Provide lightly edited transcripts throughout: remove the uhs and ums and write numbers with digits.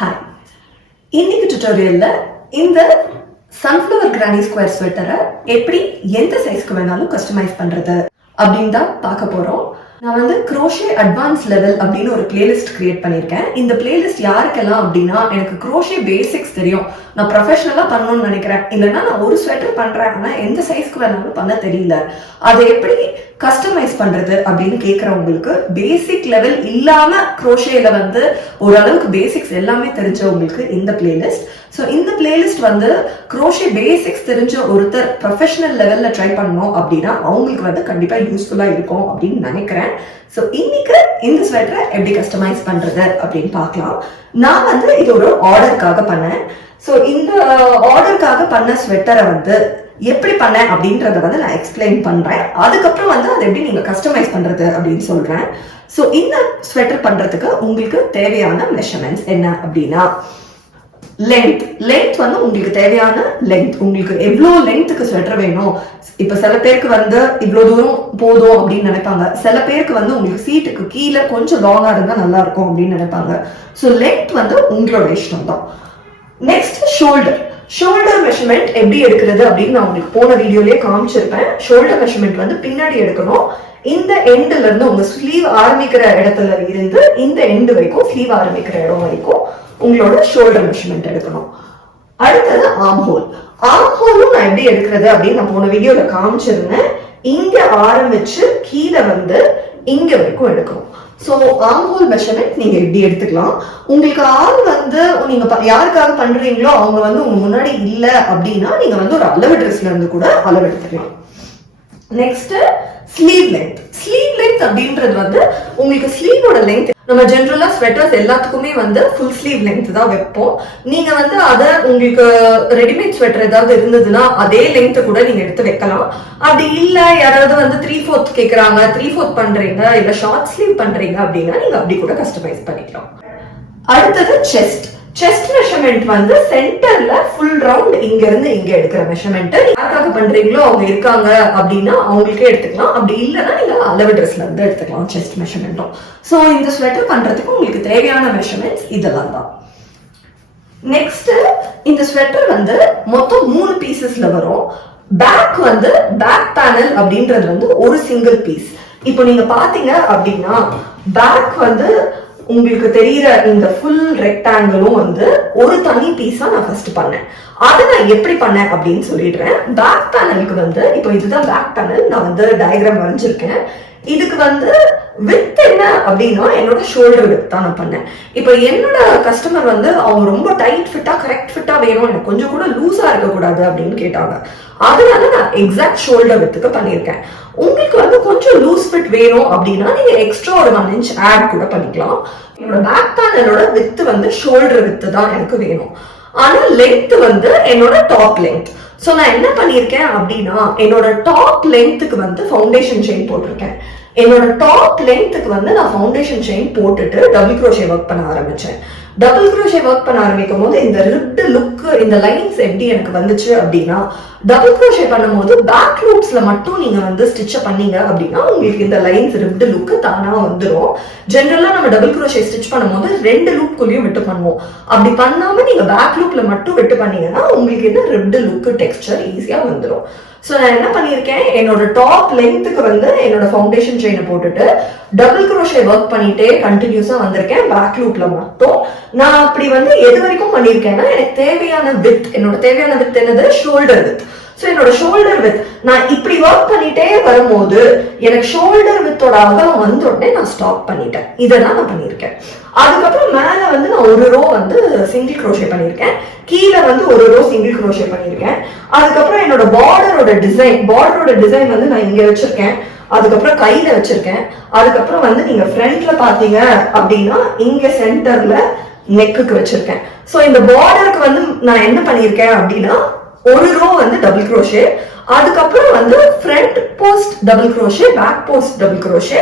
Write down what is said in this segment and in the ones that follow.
Hi, இன்னைக்கு டுட்டோரியல்ல இந்த sunflower granny square ஸ்வெட்டரை எப்படி எந்த சைஸ்க்கு வேணாலும் கஸ்டமைஸ் பண்றது அப்படின்னு தான் பார்க்க போறோம். நான் வந்து க்ரோஷே அட்வான்ஸ் லெவல் அப்படின்னு ஒரு பிளேலிஸ்ட் கிரியேட் பண்ணியிருக்கேன். இந்த பிளேலிஸ்ட் யாருக்கெல்லாம் அப்படின்னா, எனக்கு க்ரோஷே பேசிக்ஸ் தெரியும், நான் ப்ரொஃபஷனலா பண்ணணும்னு நினைக்கிறேன், இல்லைன்னா நான் ஒரு ஸ்வெட்டர் பண்றேன் ஆனா எந்த சைஸ்க்கு வேணாலும் பண்ண தெரியல, அதை எப்படி கஸ்டமைஸ் பண்றது அப்படின்னு கேட்கறவங்களுக்கு, பேசிக் லெவல் இல்லாம க்ரோஷேல வந்து ஓரளவுக்கு பேசிக்ஸ் எல்லாமே தெரிஞ்சவங்களுக்கு இந்த பிளேலிஸ்ட். ஸோ இந்த பிளேலிஸ்ட் வந்து க்ரோஷே பேசிக்ஸ் தெரிஞ்ச ஒருத்தர் ப்ரொஃபஷனல் லெவல்ல ட்ரை பண்ணணும் அப்படின்னா அவங்களுக்கு வந்து கண்டிப்பா யூஸ்ஃபுல்லா இருக்கும் அப்படின்னு நினைக்கிறேன். ஸோ இன்னைக்கு இந்த ஸ்வெட்டரை எப்படி கஸ்டமைஸ் பண்றது அப்படின்னு பார்க்கலாம். நான் வந்து இது ஒரு ஆர்டருக்காக பண்ணேன். ஸோ இந்த ஆர்டருக்காக பண்ண ஸ்வெட்டரை வந்து எப்படி பண்ணேன் அப்படின்றத வந்து நான் எக்ஸ்பிளைன் பண்றேன். அதுக்கப்புறம் வந்து அதை எப்படி நீங்க கஸ்டமைஸ் பண்றது அப்படின்னு சொல்றேன். ஸோ இந்த ஸ்வெட்டர் பண்றதுக்கு உங்களுக்கு தேவையான மெஷர்மெண்ட்ஸ் என்ன அப்படின்னா, லென்த் வந்து உங்களுக்கு தேவையான லென்த், உங்களுக்கு எவ்வளவு லென்த்துக்கு ஸ்வெட்டர் வேணும். இப்ப சில பேருக்கு வந்து இவ்வளவு தூரம் போதும் அப்படின்னு நினைப்பாங்க, சில பேருக்கு வந்து உங்களுக்கு சீட்டுக்கு கீழே கொஞ்சம் லாங்கா இருந்தா நல்லா இருக்கும் அப்படின்னு நினைப்பாங்க. ஸோ லென்த் வந்து உங்களோட இஷ்டம் தான். நெக்ஸ்ட் ஷோல்டர் மெஷர்மெண்ட் எப்படி எடுக்கிறது அப்படின்னு நான் உங்களுக்கு போன வீடியோலயே காமிச்சிருப்பேன். ஷோல்டர் மெஷர்மெண்ட் வந்து பின்னாடி எடுக்கணும். இந்த எண்ட்ல இருந்து உங்க ஸ்லீவ் ஆரம்பிக்கிற இடத்துல இருந்து இந்த எண்டு வரைக்கும், ஸ்லீவ் ஆரம்பிக்கிற இடம் வரைக்கும் உங்களோட ஷோல்டர் மெஷர்மெண்ட் எடுக்கணும். அடுத்தது ஆர்ம்ஹோலும் நான் எப்படி எடுக்கிறது அப்படின்னு நான் போன வீடியோல காமிச்சிருந்தேன். இங்க ஆரம்பிச்சு கீழே வந்து இங்க வரைக்கும் எடுக்கணும். ஸோ ஆர்ம்ஹோல் மெஷர்மெண்ட் நீங்க எப்படி எடுத்துக்கலாம். உங்களுக்கு ஆள் வந்து நீங்க யாருக்காக பண்றீங்களோ அவங்க வந்து உங்க முன்னாடி இல்ல அப்படின்னா நீங்க வந்து ஒரு அளவு ட்ரெஸ்ல இருந்து கூட அளவு எடுத்துக்கலாம். நெக்ஸ்ட் ஸ்லீவ் லென்த் அப்படின்றது வந்து உங்களுக்கு ஸ்லீவோட லென்த், நம்ம ஜென்ரலா ஸ்வெட்டர்ஸ் எல்லாத்துக்குமே வந்து ஃபுல் ஸ்லீவ் லென்த் தான் வைப்போம். நீங்க வந்து அதை உங்களுக்கு ரெடிமேட் ஸ்வெட்டர் ஏதாவது இருந்ததுன்னா அதே லென்த் கூட நீங்க எடுத்து வைக்கலாம். அப்படி இல்ல யாராவது வந்து 3/4 கேக்குறாங்க, 3/4 பண்றீங்க, இல்ல ஷார்ட் ஸ்லீவ் பண்றீங்க அப்படின்னா நீங்க அப்படி கூட கஸ்டமைஸ் பண்ணிக்கலாம். அடுத்தது செஸ்ட் மெஷர்மெண்ட் வந்து சென்டர்ல ஃபுல் ரவுண்ட் இங்க இருந்து இங்க எடுக்கிற மெஷர்மெண்ட். யாருக்காக பண்றீங்களோ அவங்க இருக்காங்க அப்படின்னா அவங்களுக்கே எடுத்துக்கலாம். அப்படி இல்லைன்னா நீங்க அளவு ட்ரெஸ்ல இருந்து எடுத்துக்கலாம் செஸ்ட் மெஷர்மெண்ட்டும். சோ இந்த ஸ்வெட்டர் பண்றதுக்கு உங்களுக்கு தேவையான மெஷர்மெண்ட்ஸ் இதெல்லாம் தான். நெக்ஸ்ட் இந்த ஸ்வெட்டர் வந்து மொத்தம் 3 பீசஸ்ல வரும். பேக் பேனல் அப்படின்றது வந்து ஒரு சிங்கிள் பீஸ். இப்போ நீங்க பாத்தீங்க அப்படின்னா பேக் வந்து உங்களுக்கு தெரியுற இந்த ஃபுல் ரெக்டாங்கிளும் வந்து ஒரு தனி பீஸா நான் ஃபர்ஸ்ட் பண்ணேன். அதை நான் எப்படி பண்ணேன் அப்படின்னு சொல்லிடுறேன். பேக் பேனலுக்கு வந்து இப்போ இதுதான் பேக் பேனல், நான் வந்து டயக்ராம் வரைஞ்சிருக்கேன். இதுக்கு வந்து வித் என்ன அப்படின்னா என்னோட ஷோல்டர் வித் தான் நான் பண்ணேன். இப்போ என்னோட கஸ்டமர் வந்து அவங்க ரொம்ப டைட் ஃபிட்டா கரெக்ட் ஃபிட்டா வேணும், எனக்கு கொஞ்சம் கூட லூஸா இருக்கக்கூடாது அப்படின்னு கேட்டாங்க. அதனால நான் எக்ஸாக்ட் ஷோல்டர் வித்துக்கு பண்ணியிருக்கேன். உங்களுக்கு வந்து கொஞ்சம் லூஸ் ஃபிட் வேணும் அப்படின்னா நீங்க எக்ஸ்ட்ரா ஒரு 1 inch ஆட் கூட பண்ணிக்கலாம். என்னோட பேக் பேனலோட வித்து வந்து ஷோல்டர் வித்து தான் எனக்கு வேணும். ஆனா லென்த் வந்து என்னோட டாப் லென்த். சோ நான் என்ன பண்ணிருக்கேன் அப்படின்னா என்னோட டாப் லென்த்துக்கு வந்து ஃபவுண்டேஷன் செயின் போட்டிருக்கேன். என்னோட டாப் லென்த்துக்கு வந்து நான் ஃபவுண்டேஷன் செயின் போட்டுட்டு டபுள் க்ரோஷே ஒர்க் பண்ண ஆரம்பிச்சேன். டபுள் க்ரோஷே ஒர்க் பண்ண ஆரம்பிக்கும் போது இந்த ரிப்டு லுக், இந்த லைன்ஸ் எப்படி எனக்கு வந்துச்சு அப்படின்னா, டபுள் க்ரோஷே பண்ணும்போது பேக் லூப்ஸ்ல மட்டும் நீங்க வந்து ஸ்டிச் பண்ணீங்க அப்படின்னா உங்களுக்கு இந்த லைன்ஸ் ரிப்டு லுக் தானா வந்துடும். ஜென்ரலா நம்ம டபுள் க்ரோஷே ஸ்டிச் பண்ணும்போது 2 லூப்குள்ளேயும் விட்டு பண்ணுவோம். அப்படி பண்ணாம நீங்க பேக் லூப்ல மட்டும் விட்டு பண்ணீங்கன்னா உங்களுக்கு இந்த ரிப்டு லுக் டெக்ஸ்சர் ஈஸியா வந்துடும். சோ நான் என்ன பண்ணிருக்கேன், என்னோட டாப் லென்த்துக்கு வந்து என்னோட ஃபவுண்டேஷன் செயினை போட்டுட்டு டபுள் க்ரோஷே ஒர்க் பண்ணிட்டே கண்டினியூஸா வந்திருக்கேன். பேக் லூப்ல மட்டும் நான் அப்படி வந்து எது வரைக்கும் பண்ணிருக்கேன்னா, எனக்கு தேவையான வித், என்னோட தேவையான வித் என்னது, ஷோல்டர் வித். சோ என்னோட ஷோல்டர் வித் நான் இப்படி ஒர்க் பண்ணிட்டே வரும்போது எனக்கு ஷோல்டர் வித்தோட அகலம் வந்த உடனே நான் ஸ்டாப் பண்ணிட்டேன். இதான் நான் பண்ணிருக்கேன். அதுக்கப்புறம் மேல வந்து நான் ஒரு ரோ வந்து சிங்கிள் க்ரோஷே பண்ணிருக்கேன், கீழே வந்து ஒரு ரோ சிங்கிள் க்ரோஷே பண்ணிருக்கேன். அதுக்கப்புறம் என்னோட பார்டரோட டிசைன் வந்து நான் இங்க வச்சிருக்கேன். அதுக்கப்புறம் கையில வச்சிருக்கேன். அதுக்கப்புறம் வந்து நீங்க ஃப்ரண்ட்ல பாத்தீங்க அப்படின்னா இங்க சென்டர்ல நெக்குக்கு வச்சிருக்கேன். சோ இந்த பார்டருக்கு வந்து நான் என்ன பண்ணிருக்கேன் அப்படின்னா ஒரு ரோ வந்து டபுள் க்ரோஷே, அதுக்கப்புறம் வந்து front post double crochet, back post double crochet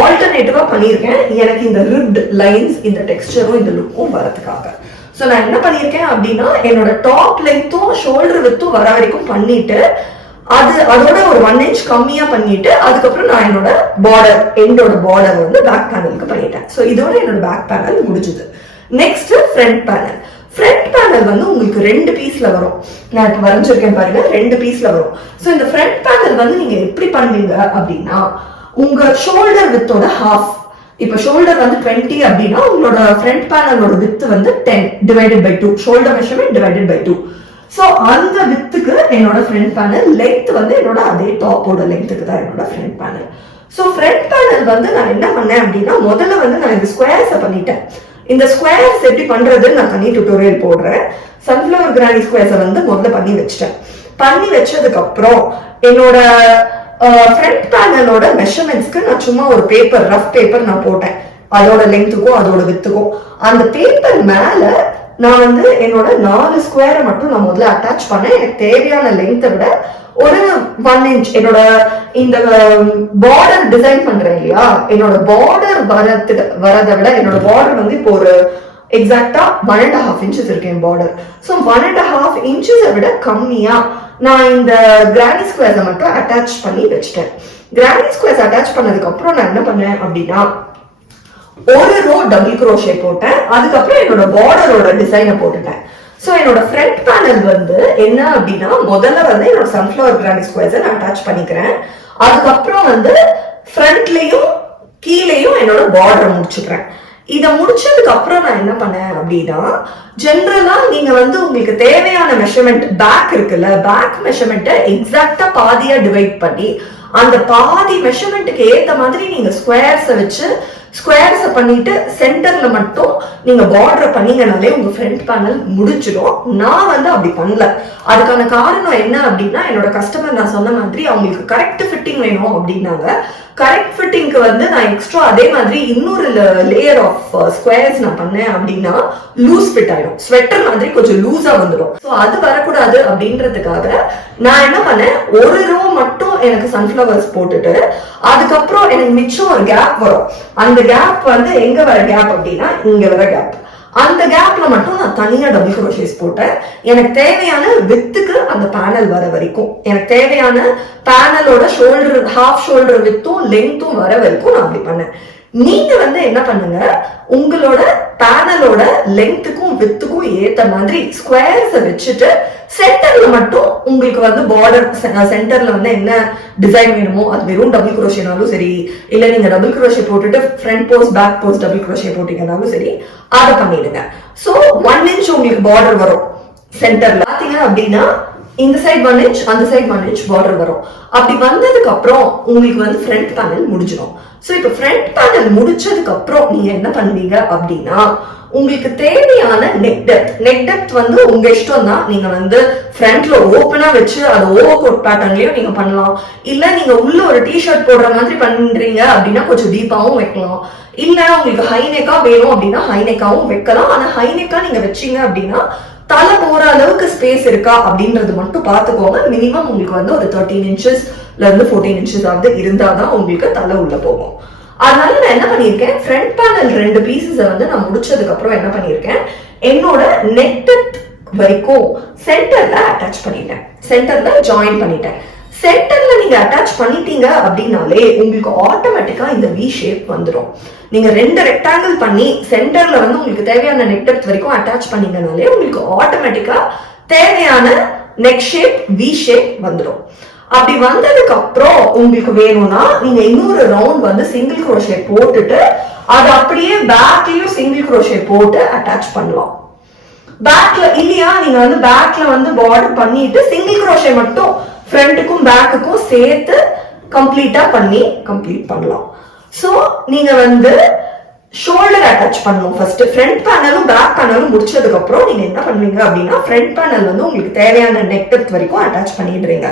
ஆல்டர்னேட்டிவா பண்ணிருக்கேன். எனக்கு இந்த ரிப்ட் லைன்ஸ், இந்த டெக்ஸ்டரும் இந்த லுக்கும் வரதுக்காக. சோ நான் என்ன பண்ணிருக்கேன் அப்படின்னா என்னோட டாப் லென்த்தும் ஷோல்டர் வித்தும் வர வரைக்கும் பண்ணிட்டு அதோட ஒரு 1 inch கம்மியா பண்ணிட்டு அதுக்கப்புறம் நான் என்னோட பார்டர், எண்டோட பார்டர் வந்து பேக் பேனலுக்கு பண்ணிட்டேன். சோ இதோட என்னோட பேக் பேனல் முடிஞ்சது. Next front panel. Front panel வந்து உங்களுக்கு 2 பீஸ்ல வரும். நான் இப்ப வரைஞ்சிருக்கேன் பாருங்க, 2 பீஸ்ல வரும். சோ இந்த ஃப்ரண்ட் பேனல் வந்து நீங்க எப்படி பண்ணுவீங்க அப்படின்னா, உங்க ஷோல்டர் வித்தோட ஹாஃப், இப்ப ஷோல்டர் வந்து 20 அப்படின்னா உங்களோட ஃப்ரண்ட் பேனலோட வித் வந்து 10 divided by 2, shoulder measurement divided by 2. So அந்த வித்துக்கு என்னோட ஃப்ரண்ட் பேனல், லென்த் வந்து என்னோட அதே டாப்போட லென்த்துக்கு தான் என்னோட front panel. So front panel வந்து நான் என்ன பண்ணேன் அப்படின்னா, முதல்ல வந்து நான் இந்த ஸ்கொயர்ஸை பண்ணிட்டேன். இந்த ஸ்கொயர்ஸ் எப்படி பண்றதுன்னு நான் தனி டியூட்டோரியல் போடுறேன். சன்ஃபிளவர் கிரானி ஸ்கொயர்ஸை வந்து முதல்ல பண்ணி வச்சிட்டேன். பண்ணி வச்சதுக்கு அப்புறம் என்னோட ஃப்ரண்ட் பேனலோட மெஷர்மெண்ட்ஸ்க்கு நான் சும்மா ஒரு பேப்பர், ரஃப் பேப்பர் நான் போட்டேன், அதோட லென்த்துக்கும் அதோட வித்துக்கும். அந்த பேப்பர் மேல நான் வந்து என்னோட 4 ஸ்கொயரை மட்டும் நான் முதல்ல அட்டாச் பண்ணேன். எனக்கு தேவையான லென்த்தை விட ஒரு 1 inch என்னோட இந்த பார்டர் டிசைன் பண்றேன் இல்லையா, என்னோட பார்டர் வரதை விட என்னோட பார்டர் வந்து இப்போ ஒரு எக்ஸாக்டா 1.5 inches இருக்கு என் பார்டர். ஸோ 1.5 inches விட கம்மியா நான் இந்த கிரானி ஸ்கொயர்ஸை மட்டும் அட்டாச் பண்ணி வச்சுட்டேன். கிரானி ஸ்கொயர்ஸ் அட்டாச் பண்ணதுக்கு அப்புறம் நான் என்ன பண்ணேன் அப்படின்னா, ஒரு ரோ டபுள் குரோஷே போட்டேன். அதுக்கப்புறம் என்னோட பார்டரோட டிசைனை போட்டுட்டேன். சோ என்னோட ஃப்ரண்ட் பேனல் வந்து என்ன அப்படின்னா, முதல்ல வந்து என்னோட சன்ஃபிளவர் கிரானி ஸ்கொயர்ஸை நான் அட்டாச் பண்ணிக்கிறேன். அதுக்கப்புறம் வந்து ஃப்ரண்ட்லயும் கீழேயும் என்னோட பார்டர் முடிச்சுக்கிறேன். இதை முடிச்சதுக்கு அப்புறம் நான் என்ன பண்ணேன் அப்படின்னா, ஜென்ரலா நீங்க வந்து உங்களுக்கு தேவையான மெஷர்மெண்ட் பேக் இருக்குல்ல, பேக் மெஷர்மெண்ட்டை எக்ஸாக்டா பாதியா டிவைட் பண்ணி அந்த பாதி மெஷர்மெண்ட்டுக்கு ஏத்த மாதிரி நீங்க ஸ்கொயர்ஸை வச்சு ஸ்கொயர்ஸை பண்ணிட்டு சென்டர்ல மட்டும் நீங்க பார்டர் பண்ணீங்கனாலே உங்க ஃப்ரண்ட் பேனல் முடிச்சிடும். நான் வந்து அப்படி பண்ணல. அதுக்கான காரணம் என்ன அப்படின்னா, என்னோட கஸ்டமர் நான் சொன்ன மாதிரி அவங்களுக்கு கரெக்ட் ஃபிட்டிங் வேணும் அப்படின்னாங்க. கரெக்ட் ஃபிட்டிங்க்கு வந்து நான் எக்ஸ்ட்ரா அதே மாதிரி இன்னொரு லேயர் ஆஃப் ஸ்கொயர்ஸ் நான் பண்ணேன் அப்படின்னா லூஸ் ஃபிட் ஆயிடும், ஸ்வெட்டர் மாதிரி கொஞ்சம் லூஸா வந்துடும். ஸோ அது வரக்கூடாது அப்படின்றதுக்காக நான் என்ன பண்ணேன், ஒரு ரோ மட்டும் எனக்கு சன்ஃபிளவர்ஸ் போட்டுட்டு அதுக்கப்புறம் எனக்கு மிச்சம் ஒரு கேப் வரும். அந்த கேப் வந்து எங்க வர கேப் அப்படின்னா, இங்க வர கேப். அந்த கேப்ல மட்டும் நான் தனியா டபுள் குரோஷேஸ் போட்டேன். எனக்கு தேவையான வித்துக்கு அந்த பேனல் வர வரைக்கும், எனக்கு தேவையான பேனலோட ஷோல்டர், ஹாஃப் ஷோல்டர் வித்தும் லென்த்தும் வர வரைக்கும் நான் அப்படி பண்ணேன். நீங்க வந்து என்ன பண்ணுங்க, உங்களோட பேனலோட லென்த்துக்கும் வித்துக்கும் ஏத்த மாதிரி ஸ்கொயர்ஸை வச்சுட்டு சென்டர்ல மட்டும் உங்களுக்கு வந்து பார்டர் சென்டர்ல வந்து என்ன டிசைன் வேணுமோ, அது வெறும் டபுள் குரோஷேனாலும் சரி, இல்ல நீங்க டபுள் குரோஷே போட்டுட்டு front post back post double crochet போட்டீங்கன்னாலும் சரி, அதை பண்ணிடுங்க. சோ 1 inch உங்களுக்கு பார்டர் வரும் சென்டர்ல. பாத்தீங்க அப்படின்னா இந்த சைட் 1 inch, அந்த சைட் 1 inch பார்டர் வரும். அப்படி வந்ததுக்கு அப்புறம் உங்களுக்கு வந்து ஃப்ரண்ட் பேனல் முடிஞ்சிடும். சோ இப்ப ஃப்ரண்ட் பேனல் முடிச்சதுக்கு அப்புறம் நீங்க என்ன பண்ணுவீங்க அப்படின்னா, உங்களுக்கு தேவையான நெக் டெப்த் வந்து உங்க இஷ்டம் தான். நீங்க வந்து ஃப்ரண்ட்ல ஓப்பனா வச்சு அது ஓவர் கோட் பேட்டர்ன்லயும் நீங்க பண்ணலாம். இல்ல நீங்க உள்ள ஒரு டிஷர்ட் போடுற மாதிரி பண்றீங்க அப்படின்னா கொஞ்சம் டீப்பாவும் வைக்கலாம். இல்ல உங்களுக்கு ஹைநெக்கா வேணும் அப்படின்னா ஹைநெக்காவும் வைக்கலாம். ஆனா ஹைநெக்கா நீங்க வச்சீங்க அப்படின்னா தலை போற அளவுக்கு ஸ்பேஸ் இருக்கா அப்படின்றது மட்டும் பாத்துக்கோங்க. மினிமம் உங்களுக்கு வந்து ஒரு 13 inches இருந்து 14 inches ஆகுது இருந்தாதான் உங்களுக்கு தலை உள்ள போகும். அதனால நான் என்ன பண்ணிருக்கேன், ஃப்ரண்ட் பேனல் 2 பீசஸ் வந்து நான் முடிச்சதுக்கு அப்புறம் என்ன பண்ணிருக்கேன், என்னோட நெக் டெப்த் வரைக்கும் சென்டர்ல அட்டாச் பண்ணிட்டேன், சென்டர்ல ஜாயின் பண்ணிட்டேன். சென்டர்ல நீங்க அட்டாச் பண்ணிட்டீங்க அப்படின்னாலே உங்களுக்கு ஆட்டோமேட்டிக்கா இந்த வி ஷேப் வந்துடும். நீங்க 2 ரெக்டாங்கிள் பண்ணி சென்டர்ல வந்து உங்களுக்கு தேவையான நெக் டெப்த் வரைக்கும் அட்டாச் பண்ணீங்கனாலே உங்களுக்கு ஆட்டோமேட்டிக்கா தேவையான நெக் ஷேப் வி ஷேப் வந்துடும். அப்படி வந்ததுக்கு அப்புறம் உங்களுக்கு வேணும்னா நீங்க இன்னொரு ரவுண்ட் வந்து சிங்கிள் குரோஷே போட்டுட்டு அது அப்படியே பேக்லயும் சிங்கிள் குரோஷே போட்டு அட்டாச் பண்ணலாம். பேக்ல இல்லையா, நீங்க வந்து பேக்ல வந்து பார்டர் பண்ணிட்டு சிங்கிள் குரோஷே மட்டும் ஃப்ரண்ட்டுக்கும் பேக்குக்கும் சேர்த்து கம்ப்ளீட்டா பண்ணி கம்ப்ளீட் பண்ணலாம். சோ நீங்க வந்து ஷோல்டர் அட்டாச் பண்ணணும் ஃபர்ஸ்ட். ஃப்ரண்ட் பேனலும் பேக் பேனலும் முடிச்சதுக்கு அப்புறம் நீங்க என்ன பண்ணுவீங்க அப்படின்னா, ஃப்ரண்ட் பேனல் வந்து உங்களுக்கு தேவையான நெக் டெப்த் வரைக்கும் அட்டாச் பண்ணிடுறீங்க.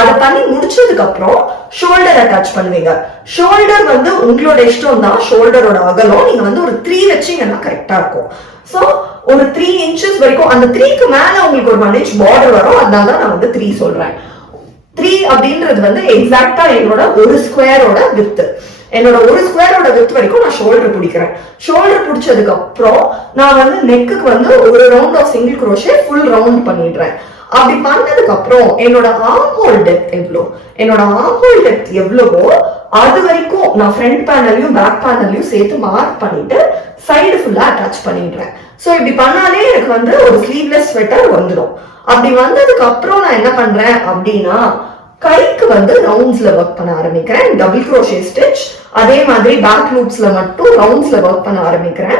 அதை பண்ணி முடிச்சதுக்கு அப்புறம் ஷோல்டர் அட்டாச் பண்ணுவீங்க. ஷோல்டர் வந்து உங்களோட இஷ்டம் தான், ஷோல்டரோட அகலம் நீங்க வந்து ஒரு 3 வச்சீங்கன்னா கரெக்டா இருக்கும். சோ ஒரு 3 inches வரைக்கும், அந்த 3க்கு மேல உங்களுக்கு ஒரு 1 inch பார்டர் வரும். அதனால நான் வந்து 3 சொல்றேன். 3 அப்படின்றது வந்து எக்ஸாக்டா என்னோட ஒரு ஸ்கொயரோட வித். என்னோட ஒரு ஸ்கொயரோட வித் வரைக்கும் நான் ஷோல்டர் பிடிக்கிறேன். ஷோல்டர் பிடிச்சதுக்கு அப்புறம் நான் வந்து நெக்குக்கு வந்து ஒரு round of single crochet full round பண்ணிடுறேன். அப்படி பண்ணதுக்கு அப்புறம் என்னோட ஆர்ம் ஹோல் டெப்த் எவ்வளோ, என்னோட ஆர்ம் ஹோல் டெப்த் எவ்வளவோ அது வரைக்கும் நான் ஃப்ரண்ட் பேனலையும் பேக் பேனலையும் சேர்த்து மார்க் பண்ணிட்டு சைடு ஃபுல்லா அட்டாச் பண்ணிடுறேன். சோ இப்படி பண்ணாலே எனக்கு வந்து ஒரு ஸ்லீவ்லெஸ் ஸ்வெட்டர் வந்துடும். அப்படி வந்ததுக்கு அப்புறம் நான் என்ன பண்றேன் அப்படின்னா கைக்கு வந்து ரவுண்ட்ஸ்ல ஒர்க் பண்ண ஆரம்பிக்கிறேன். டபுள் க்ரோஷே ஸ்டிச், அதே மாதிரி பேக் லூப்ஸ்ல மட்டும் ரவுண்ட்ஸ்ல ஒர்க் பண்ண ஆரம்பிக்கிறேன்.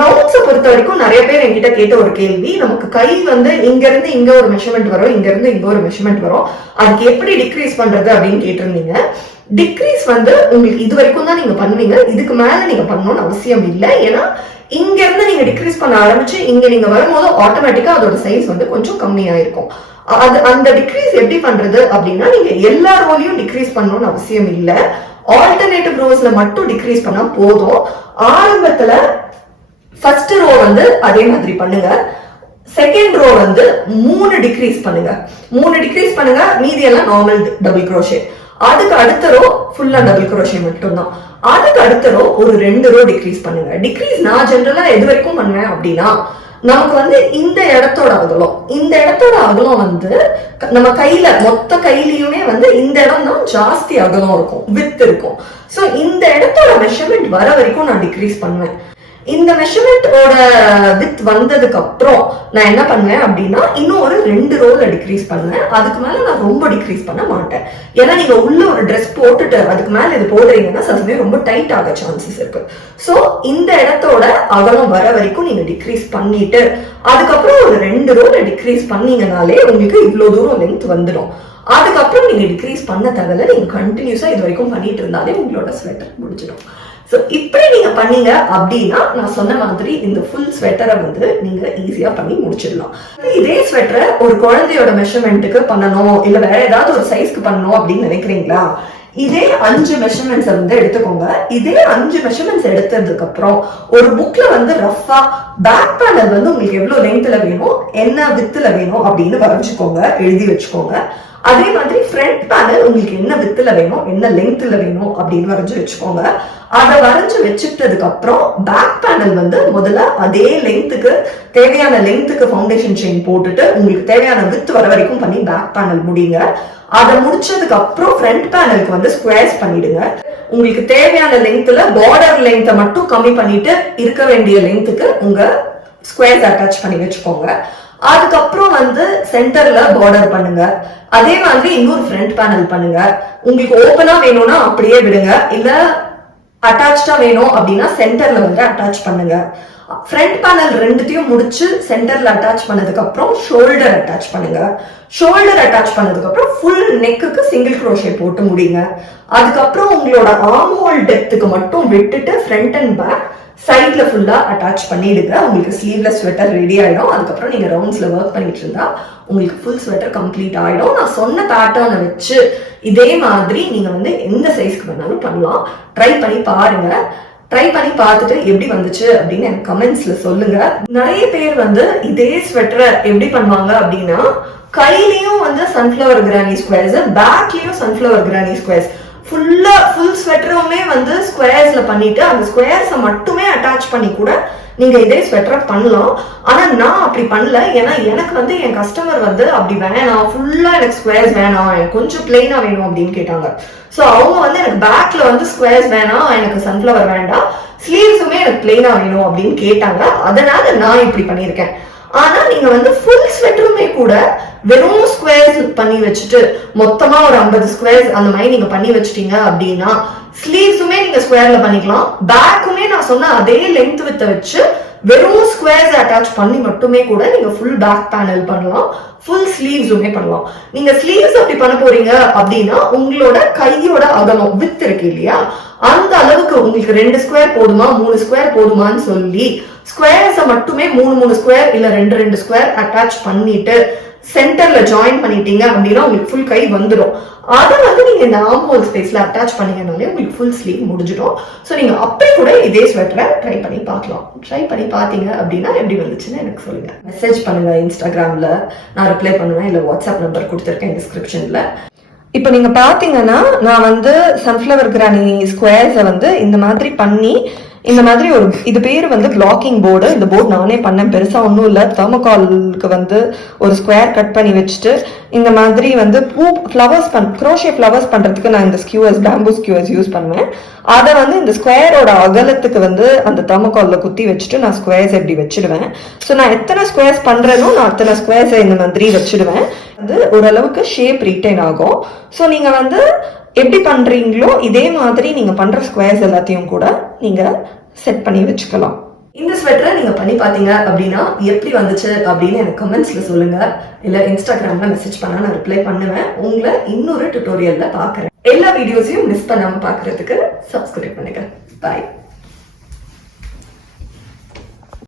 ரவுண்ட்ஸை பொறுத்த வரைக்கும் நிறைய பேர் என்கிட்ட கேட்ட ஒரு கேள்வி, நமக்கு கை வந்து இங்க இருந்து இங்க ஒரு மெஷர்மெண்ட் வரும், இங்க இருந்து இங்க ஒரு மெஷர்மெண்ட் வரும், அதுக்கு எப்படி டிக்ரீஸ் பண்றது அப்படின்னு கேட்டிருந்தீங்க. டிக்ரீஸ் வந்து உங்களுக்கு இது வரைக்கும் தான் நீங்க பண்ணுவீங்க, இதுக்கு மேல நீங்க பண்ணணும்னு அவசியம் இல்லை. ஏன்னா இங்க இருந்து நீங்க டிக்ரீஸ் பண்ண ஆரம்பிச்சு இங்க நீங்க வரும்போது ஆட்டோமேட்டிக்கா அதோட சைஸ் வந்து கொஞ்சம் கம்மியாயிருக்கும். அது அந்த டிக்ரீஸ் எப்படி பண்றது அப்படின்னா நீங்க எல்லா ரோலையும் டிக்ரீஸ் பண்ணணும்னு அவசியம் இல்லை. ஆல்டர்னேட்டிவ் ரோஸ்ல மட்டும் டிக்ரீஸ் பண்ணா போதும். ஆரம்பத்துல ஃபர்ஸ்ட் ரோ வந்து அதே மாதிரி பண்ணுங்க. செகண்ட் ரோ வந்து 3 டிக்ரீஸ் பண்ணுங்க. 3 டிக்ரீஸ் பண்ணுங்க, மீதி எல்லாம் நார்மல் டபுள் க்ரோஷே. அதுக்கு அடுத்த ரோ ஃபுல்லா டபுள் க்ரோஷே மட்டும்தான். அதுக்கு அடுத்த ரோ ஒரு 2 ரோ டிக்ரீஸ் பண்ணுங்க. டிக்ரீஸ் நான் ஜெனரலா எது வரைக்கும் பண்ணுவேன் அப்படின்னா நமக்கு வந்து இந்த இடத்தோட அகலம் வந்து நம்ம கையில மொத்த கையிலயுமே வந்து இந்த இடம் தான் ஜாஸ்தி அகலம் இருக்கும், வித் இருக்கும். சோ இந்த இடத்தோட மெஷர்மெண்ட் வர வரைக்கும் நான் டிக்ரீஸ் பண்ணுவேன். இந்த மெஷர்மெண்டோட வித் வந்ததுக்கு அப்புறம் நான் என்ன பண்ணுவேன் அப்படின்னா இன்னும் ஒரு 2 ரோல டிக்ரீஸ் பண்ணுவேன். அதுக்கு மேல நான் ரொம்ப டிக்ரீஸ் பண்ண மாட்டேன். ஏன்னா நீங்க உள்ள ஒரு ட்ரெஸ் போட்டுட்டு அதுக்கு மேல இது போடுறீங்கன்னா சமயம் ரொம்ப டைட் ஆக சான்சஸ் இருக்கு. சோ இந்த இடத்தோட அகலம் வர வரைக்கும் நீங்க டிக்ரீஸ் பண்ணிட்டு அதுக்கப்புறம் ஒரு 2 ரோல டிக்ரீஸ் பண்ணீங்கனாலே உங்களுக்கு இவ்வளவு தூரம் லென்த் வந்துடும். அதுக்கப்புறம் நீங்க டிக்ரீஸ் பண்ண தகவல நீங்க கண்டினியூஸா இது வரைக்கும் பண்ணிட்டு இருந்தாலே உங்களோட ஸ்வெட்டர் முடிச்சிடும். சோ இப்படி நீங்க பண்ணீங்க அப்படின்னா நான் சொன்ன மாதிரி இந்த ஃபுல் ஸ்வெட்டரை வந்து நீங்க ஈஸியா பண்ணி முடிச்சிடலாம். இதே ஸ்வெட்டரை ஒரு குழந்தையோட மெஷர்மெண்ட்டுக்கு பண்ணணும் இல்ல வேற ஏதாவது ஒரு சைஸ்க்கு பண்ணணும் அப்படின்னு நினைக்கிறீங்களா, இதே 5 மெஷர்மெண்ட்ஸ் வந்து எடுத்துக்கோங்க. இதே 5 மெஷர்மெண்ட்ஸ் எடுத்ததுக்கு அப்புறம் ஒரு புக்ல வந்து ரஃபா பேக் பேனல் வந்து உங்களுக்கு எவ்வளவு லென்த்ல வேணும் என்ன வித்துல வேணும் அப்படின்னு வரைஞ்சுக்கோங்க, எழுதி வச்சுக்கோங்க. அதே மாதிரி ஃப்ரண்ட் பேனல் உங்களுக்கு என்ன வித்துல வேணும் என்ன லென்த்ல வேணும் அப்படின்னு வரைஞ்சு வச்சுக்கோங்க. அதை வரைஞ்சு வச்சுட்டதுக்கு அப்புறம் பேக் பேனல் வந்து முதல்ல அதே லென்த்துக்கு தேவையான லென்த்துக்கு ஃபவுண்டேஷன் செயின் போட்டுட்டு உங்களுக்கு தேவையான வித் வர வரைக்கும் பண்ணி பேக் பேனல் முடிங்க. அதை முடிச்சதுக்கு அப்புறம் ஃப்ரண்ட் பேனலுக்கு வந்து ஸ்குவேர்ஸ் பண்ணிடுங்க. உங்களுக்கு தேவையான லென்த்ல பார்டர் லென்த்தை மட்டும் கம்மி பண்ணிட்டு இருக்க வேண்டிய லென்த்துக்கு உங்க ஸ்குவேர்ஸ் அட்டாச் பண்ணி வச்சுக்கோங்க. அதுக்கப்புறம் வந்து சென்டர்ல பார்டர் பண்ணுங்க. அதே மாதிரி இன்னொரு ஃப்ரண்ட் பேனல் பண்ணுங்க. உங்களுக்கு ஓபனா வேணும்னா அப்படியே விடுங்க, இல்ல அட்டாச்சா வேணும் அப்படின்னா சென்டர்ல வந்து அட்டாச் பண்ணுங்க. ஃப்ரண்ட் பேனல் ரெண்டுத்தையும் முடிச்சு சென்டர்ல அட்டாச் பண்ணதுக்கு அப்புறம் ஷோல்டர் அட்டாச் பண்ணுங்க. ஷோல்டர் அட்டாச் பண்ணதுக்கு அப்புறம் ஃபுல் நெக்குக்கு சிங்கிள் க்ரோஷே போட்டு முடிங்க. அதுக்கப்புறம் உங்களோட ஆர்ம் ஹோல் டெப்த்துக்கு மட்டும் விட்டுட்டு ஃப்ரண்ட் அண்ட் பேக் சைட்ல ஃபுல்லா அட்டாச் பண்ணிடுங்க. உங்களுக்கு ஸ்லீவ்லெஸ் ஸ்வெட்டர் ரெடி ஆயிடும். அதுக்கப்புறம் நீங்க ரவுண்ட்ஸ்ல ஒர்க் பண்ணிட்டு இருந்தா உங்களுக்கு ஃபுல் ஸ்வெட்டர் கம்ப்ளீட் ஆயிடும். நான் சொன்ன பேட்டர்னை வச்சு இதே மாதிரி நீங்க வந்து எந்த சைஸ்க்கு வேணாலும் பண்ணலாம். ட்ரை பண்ணி பாருங்க. ட்ரை பண்ணி பார்த்துட்டு எப்படி வந்துச்சு அப்படின்னு எனக்கு கமெண்ட்ஸ்ல சொல்லுங்க. நிறைய பேர் வந்து இதே ஸ்வெட்டரை எப்படி பண்ணுவாங்க அப்படின்னா கையிலயும் வந்து சன்ஃபிளவர் கிரானி ஸ்கொயர்ஸ், பேக்லயும் சன்ஃபிளவர் கிரானி ஸ்கொயர்ஸ், ஃபுல் ஸ்வெட்டருமே வந்து ஸ்கொயர்ஸ்ல பண்ணிட்டு அந்த ஸ்கொயர்ஸை மட்டுமே அட்டாச் பண்ணி கூட நீங்க இதே ஸ்வெட்டரை பண்ணலாம். ஆனா நான் அப்படி பண்ணல. ஏன்னா எனக்கு வந்து என் கஸ்டமர் வந்து அப்படி வேணாம், ஃபுல்லா எனக்கு ஸ்கொயர்ஸ் வேணாம், எனக்கு கொஞ்சம் பிளெயினா வேணும் அப்படின்னு கேட்டாங்க. சோ அவங்க வந்து எனக்கு பேக்ல வந்து ஸ்கொயர்ஸ் வேணாம், எனக்கு சன்ஃபிளவர் வேண்டாம், ஸ்லீவ்ஸுமே எனக்கு பிளெயினா வேணும் அப்படின்னு கேட்டாங்க. அதனால நான் இப்படி பண்ணிருக்கேன். ஆனா நீங்க வந்து ஃபுல் ஸ்வெட்டருமே கூட வெறும் ஸ்கொயர்ஸ் பண்ணி வச்சுட்டு மொத்தமா ஒரு 50 ஸ்கொயர்ஸ் அந்த மாதிரி நீங்க பண்ணி வச்சுட்டீங்க அப்படின்னா ஸ்லீவ்ஸுமே நீங்க ஸ்கொயர்ல பண்ணிக்கலாம். பேக்குமே நான் சொன்ன அதே லென்த் வித்த வச்சு வெறும் ஸ்கொயர்ஸ் அட்டாச் பண்ணி மட்டுமே கூட நீங்க ஃபுல் பேக் பேனல் பண்ணலாம், ஃபுல் ஸ்லீவ்ஸுமே பண்ணலாம். நீங்க ஸ்லீவ்ஸ் அப்படி பண்ண போறீங்க அப்படின்னா உங்களோட கையோட அகலம் வித் இருக்கு இல்லையா, அந்த அளவுக்கு உங்களுக்கு 2 ஸ்கொயர் போதுமா 3 ஸ்கொயர் போதுமான்னு சொல்லி ஸ்கொயர்ஸை மட்டுமே 3 ஸ்கொயர் இல்ல 2 ஸ்கொயர் அட்டாச் பண்ணிட்டு சென்டர்ல ஜாயின் பண்ணிட்டீங்க அப்படின்னா உங்களுக்கு ஃபுல் கை வந்துடும். அதை வந்து நீங்க இந்த ஆர்ம் ஹோல் ஸ்பேஸ்ல அட்டாச் பண்ணீங்கனாலே உங்களுக்கு ஃபுல் ஸ்லீவ் முடிஞ்சிடும். ஸோ நீங்க அப்படி கூட இதே ஸ்வெட்டரை ட்ரை பண்ணி பார்க்கலாம். ட்ரை பண்ணி பார்த்தீங்க அப்படின்னா எப்படி வந்துச்சுன்னு எனக்கு சொல்லுங்க. மெசேஜ் பண்ணுங்க இன்ஸ்டாகிராம்ல, நான் ரிப்ளை பண்ணுவேன். இல்லை வாட்ஸ்அப் நம்பர் கொடுத்துருக்கேன் டிஸ்கிரிப்ஷன்ல. இப்போ நீங்க பாத்தீங்கன்னா நான் வந்து சன்ஃபிளவர் கிரானி ஸ்கொயர்ஸை வந்து இந்த மாதிரி பண்ணி இந்த மாதிரி இது பேர் வந்து பிளாக்கிங் போர்டு. இந்த போர்டு நானே பண்ணேன், பெருசா ஒன்றும் இல்லை. தெர்மோகாலுக்கு வந்து ஒரு ஸ்கொயர் கட் பண்ணி வச்சுட்டு இந்த மாதிரி வந்து க்ரோஷே ஃப்ளவர்ஸ் பண்றதுக்கு நான் இந்த ஸ்கியூவர்ஸ், பேம்பூ ஸ்கியூவர்ஸ் யூஸ் பண்ணுவேன். அதை வந்து இந்த ஸ்கொயரோட அகலத்துக்கு வந்து அந்த தெர்மோகால்ல குத்தி வச்சுட்டு நான் ஸ்கொயர்ஸ் எப்படி வச்சிடுவேன். ஸோ நான் எத்தனை ஸ்கொயர்ஸ் பண்றேனோ நான் அத்தனை ஸ்கொயர்ஸை இந்த மாதிரி வச்சிடுவேன். வந்து ஓரளவுக்கு ஷேப் ரீட்டைன் ஆகும். ஸோ நீங்க வந்து எப்படி பண்றீங்களோ இதே மாதிரி நீங்க பண்ற ஸ்கொயர்ஸ் எல்லாத்தையும் கூட நீங்க செட் பண்ணி வச்சுக்கலாம். இந்த ஸ்வெட்டரை நீங்க பண்ணி பாத்தீங்க அப்படின்னா எப்படி வந்துச்சு அப்படின்னு எனக்கு கமெண்ட்ஸ்ல சொல்லுங்க, இல்ல இன்ஸ்டாகிராம்ல மெசேஜ் பண்ணா நான் ரிப்ளை பண்ணுவேன். உங்களை இன்னொரு டுட்டோரியல்ல பாக்குறேன். எல்லா வீடியோஸையும் மிஸ் பண்ணாம பாக்குறதுக்கு சப்ஸ்கிரைப் பண்ணுங்க. பாய்.